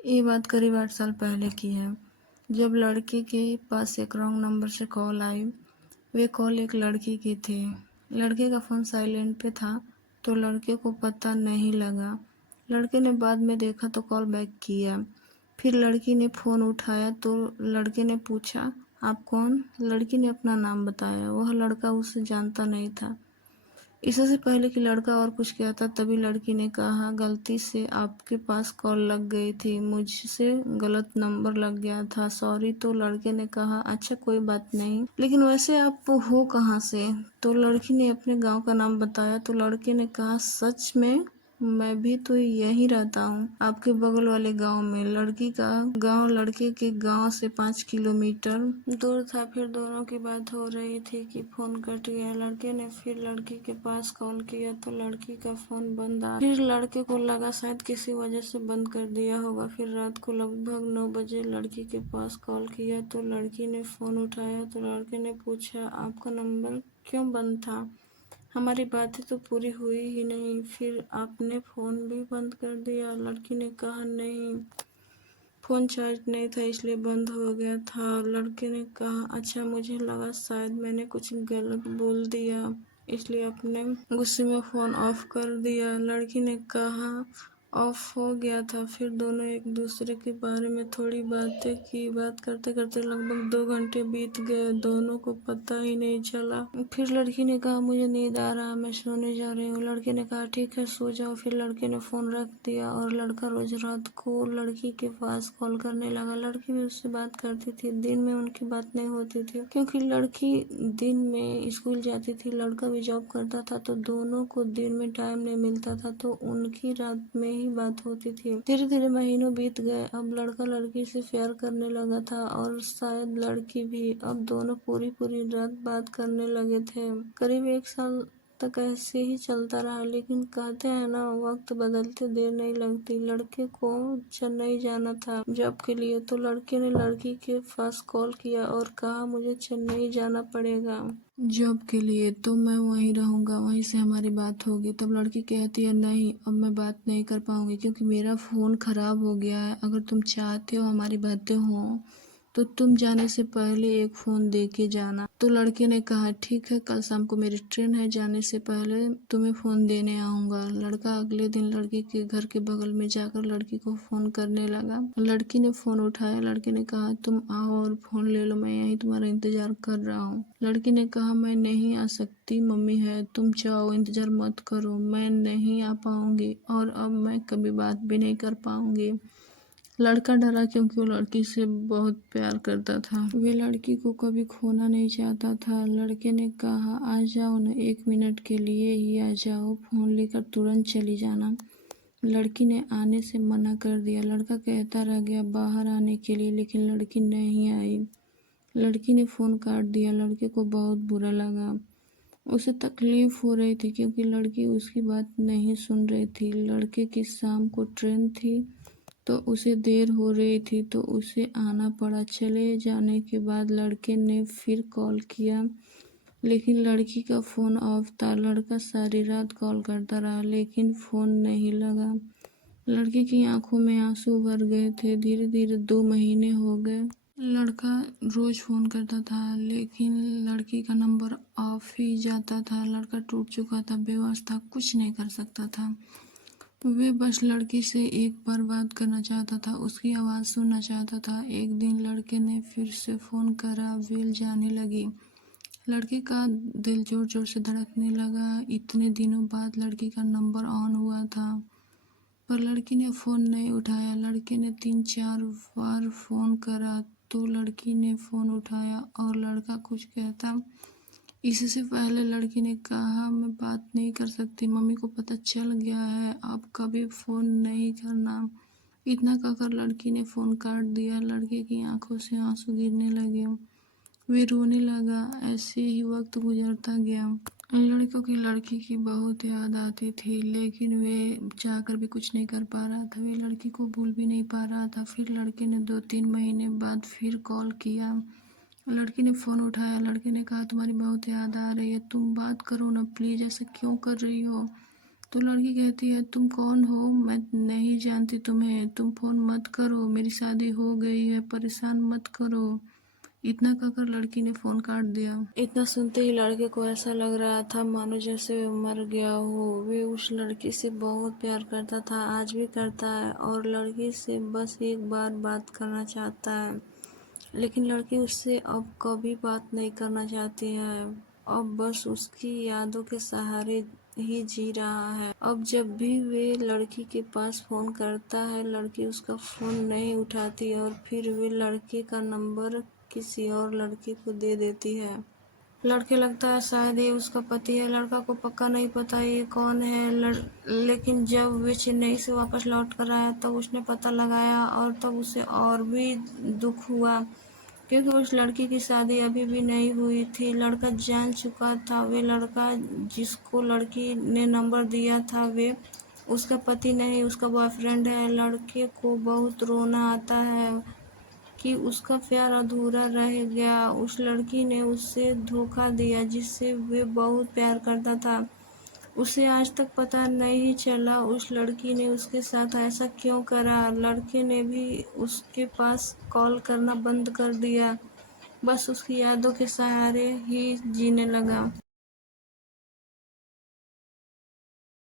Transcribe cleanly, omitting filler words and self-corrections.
ये बात करीब 8 साल पहले की है, जब लड़के के पास एक रॉन्ग नंबर से कॉल आई। वे कॉल एक लड़की की थी। लड़के का फ़ोन साइलेंट पे था, तो लड़के को पता नहीं लगा। लड़के ने बाद में देखा तो कॉल बैक किया। फिर लड़की ने फ़ोन उठाया तो लड़के ने पूछा, आप कौन? लड़की ने अपना नाम बताया। वह लड़का उसे जानता नहीं था। इससे पहले कि लड़का और कुछ कहता तभी लड़की ने कहा, गलती से आपके पास कॉल लग गई थी, मुझसे गलत नंबर लग गया था, सॉरी। तो लड़के ने कहा, अच्छा कोई बात नहीं, लेकिन वैसे आप हो कहाँ से? तो लड़की ने अपने गांव का नाम बताया। तो लड़के ने कहा, सच में? मैं भी तो यहीं रहता हूँ, आपके बगल वाले गांव में। लड़की का गांव लड़के के गांव से 5 किलोमीटर दूर था। फिर दोनों की बात हो रही थी कि फोन कट गया। लड़के ने फिर लड़की के पास कॉल किया तो लड़की का फोन बंद आ। फिर लड़के को लगा शायद किसी वजह से बंद कर दिया होगा। फिर रात को लगभग 9 बजे लड़की के पास कॉल किया तो लड़की ने फोन उठाया तो लड़के ने पूछा, आपका नंबर क्यों बंद था? हमारी बातें तो पूरी हुई ही नहीं, फिर आपने फ़ोन भी बंद कर दिया। लड़की ने कहा, नहीं, फ़ोन चार्ज नहीं था इसलिए बंद हो गया था। लड़के ने कहा, अच्छा, मुझे लगा शायद मैंने कुछ गलत बोल दिया इसलिए अपने गुस्से में फ़ोन ऑफ कर दिया। लड़की ने कहा, ऑफ हो गया था। फिर दोनों एक दूसरे के बारे में थोड़ी बातें की। बात करते करते लगभग 2 घंटे बीत गए, दोनों को पता ही नहीं चला। फिर लड़की ने कहा, मुझे नींद आ रहा है, मैं सोने जा रही हूँ। लड़के ने कहा, ठीक है, सो जाओ। फिर लड़के ने फ़ोन रख दिया और लड़का रोज रात को लड़की के पास कॉल करने लगा। लड़की भी उससे बात करती थी। दिन में उनकी बात नहीं होती थी क्योंकि लड़की दिन में स्कूल जाती थी, लड़का भी जॉब करता था, तो दोनों को दिन में टाइम नहीं मिलता था, तो उनकी रात में ही बात होती थी। धीरे धीरे महीनों बीत गए। अब लड़का लड़की से प्यार करने लगा था और शायद लड़की भी। अब दोनों पूरी पूरी रात बात करने लगे थे। करीब 1 साल तक ऐसे ही चलता रहा, लेकिन कहते हैं ना, वक्त बदलते देर नहीं लगती। लड़के को चेन्नई जाना था जॉब के लिए, तो लड़के ने लड़की के पास कॉल किया और कहा, मुझे चेन्नई जाना पड़ेगा जॉब के लिए, तो मैं वहीं रहूंगा, वहीं से हमारी बात होगी। तब लड़की कहती है, नहीं, अब मैं बात नहीं कर पाऊंगी क्योंकि मेरा फ़ोन ख़राब हो गया है। अगर तुम चाहते हो हमारी बातें हों तो तुम जाने से पहले एक फ़ोन दे के जाना। तो लड़के ने कहा, ठीक है, कल शाम को मेरी ट्रेन है, जाने से पहले तुम्हें फ़ोन देने आऊँगा। लड़का अगले दिन लड़की के घर के बगल में जाकर लड़की को फ़ोन करने लगा। लड़की ने फ़ोन उठाया। लड़के ने कहा, तुम आओ और फ़ोन ले लो, मैं यहीं तुम्हारा इंतज़ार कर रहा हूँ। लड़की ने कहा, मैं नहीं आ सकती, मम्मी है, तुम जाओ, इंतज़ार मत करो, मैं नहीं आ पाऊँगी और अब मैं कभी बात भी नहीं कर पाऊँगी। लड़का डरा क्योंकि वो लड़की से बहुत प्यार करता था। वे लड़की को कभी खोना नहीं चाहता था। लड़के ने कहा, आ जाओ ना, 1 मिनट के लिए ही आ जाओ, फ़ोन लेकर तुरंत चली जाना। लड़की ने आने से मना कर दिया। लड़का कहता रह गया बाहर आने के लिए, लेकिन लड़की नहीं आई। लड़की ने फ़ोन काट दिया। लड़के को बहुत बुरा लगा। उसे तकलीफ हो रही थी क्योंकि लड़की उसकी बात नहीं सुन रही थी। लड़के की शाम को ट्रेन थी तो उसे देर हो रही थी, तो उसे आना पड़ा। चले जाने के बाद लड़के ने फिर कॉल किया, लेकिन लड़की का फ़ोन ऑफ था। लड़का सारी रात कॉल करता रहा, लेकिन फ़ोन नहीं लगा। लड़के की आंखों में आंसू भर गए थे। धीरे धीरे 2 महीने हो गए। लड़का रोज फ़ोन करता था, लेकिन लड़की का नंबर ऑफ ही जाता था। लड़का टूट चुका था, बेबस था, कुछ नहीं कर सकता था। वे बस लड़की से एक बार बात करना चाहता था, उसकी आवाज़ सुनना चाहता था। एक दिन लड़के ने फिर से फ़ोन करा। बेल जाने लगी। लड़के का दिल जोर जोर से धड़कने लगा। इतने दिनों बाद लड़की का नंबर ऑन हुआ था, पर लड़की ने फ़ोन नहीं उठाया। लड़के ने 3-4 बार फ़ोन करा तो लड़की ने फ़ोन उठाया और लड़का कुछ कहता। इससे पहले लड़की ने कहा, मैं बात नहीं कर सकती, मम्मी को पता चल गया है, अब कभी फ़ोन नहीं करना। इतना कहकर लड़की ने फ़ोन काट दिया। लड़के की आंखों से आंसू गिरने लगे। वे रोने लगा। ऐसे ही वक्त गुजरता गया। लड़कों की लड़की की बहुत याद आती थी, लेकिन वे चाहकर भी कुछ नहीं कर पा रहा था। वे लड़की को भूल भी नहीं पा रहा था। फिर लड़के ने 2-3 महीने बाद फिर कॉल किया। लड़की ने फ़ोन उठाया। लड़के ने कहा, तुम्हारी बहुत याद आ रही है, तुम बात करो ना प्लीज़, ऐसा क्यों कर रही हो? तो लड़की कहती है, तुम कौन हो? मैं नहीं जानती तुम्हें, तुम फोन मत करो, मेरी शादी हो गई है, परेशान मत करो। इतना कहकर लड़की ने फोन काट दिया। इतना सुनते ही लड़के को ऐसा लग रहा था मानो जैसे वे मर गया हो। वे उस लड़की से बहुत प्यार करता था, आज भी करता है, और लड़की से बस एक बार बात करना चाहता है। लेकिन लड़की उससे अब कभी बात नहीं करना चाहती है। अब बस उसकी यादों के सहारे ही जी रहा है। अब जब भी वे लड़की के पास फोन करता है, लड़की उसका फोन नहीं उठाती और फिर वे लड़के का नंबर किसी और लड़के को दे देती है। लड़के लगता है शायद ये उसका पति है। लड़का को पक्का नहीं पता ये कौन है। लेकिन जब वे चेन्नई से वापस लौट कर आया तब उसने पता लगाया, और तब उसे और भी दुख हुआ, क्योंकि उस लड़की की शादी अभी भी नहीं हुई थी। लड़का जान चुका था वे लड़का जिसको लड़की ने नंबर दिया था वे उसका पति नहीं, उसका बॉयफ्रेंड है। लड़के को बहुत रोना आता है कि उसका प्यार अधूरा रह गया। उस लड़की ने उसे धोखा दिया जिससे वे बहुत प्यार करता था। उसे आज तक पता नहीं चला उस लड़की ने उसके साथ ऐसा क्यों करा। लड़के ने भी उसके पास कॉल करना बंद कर दिया, बस उसकी यादों के सहारे ही जीने लगा।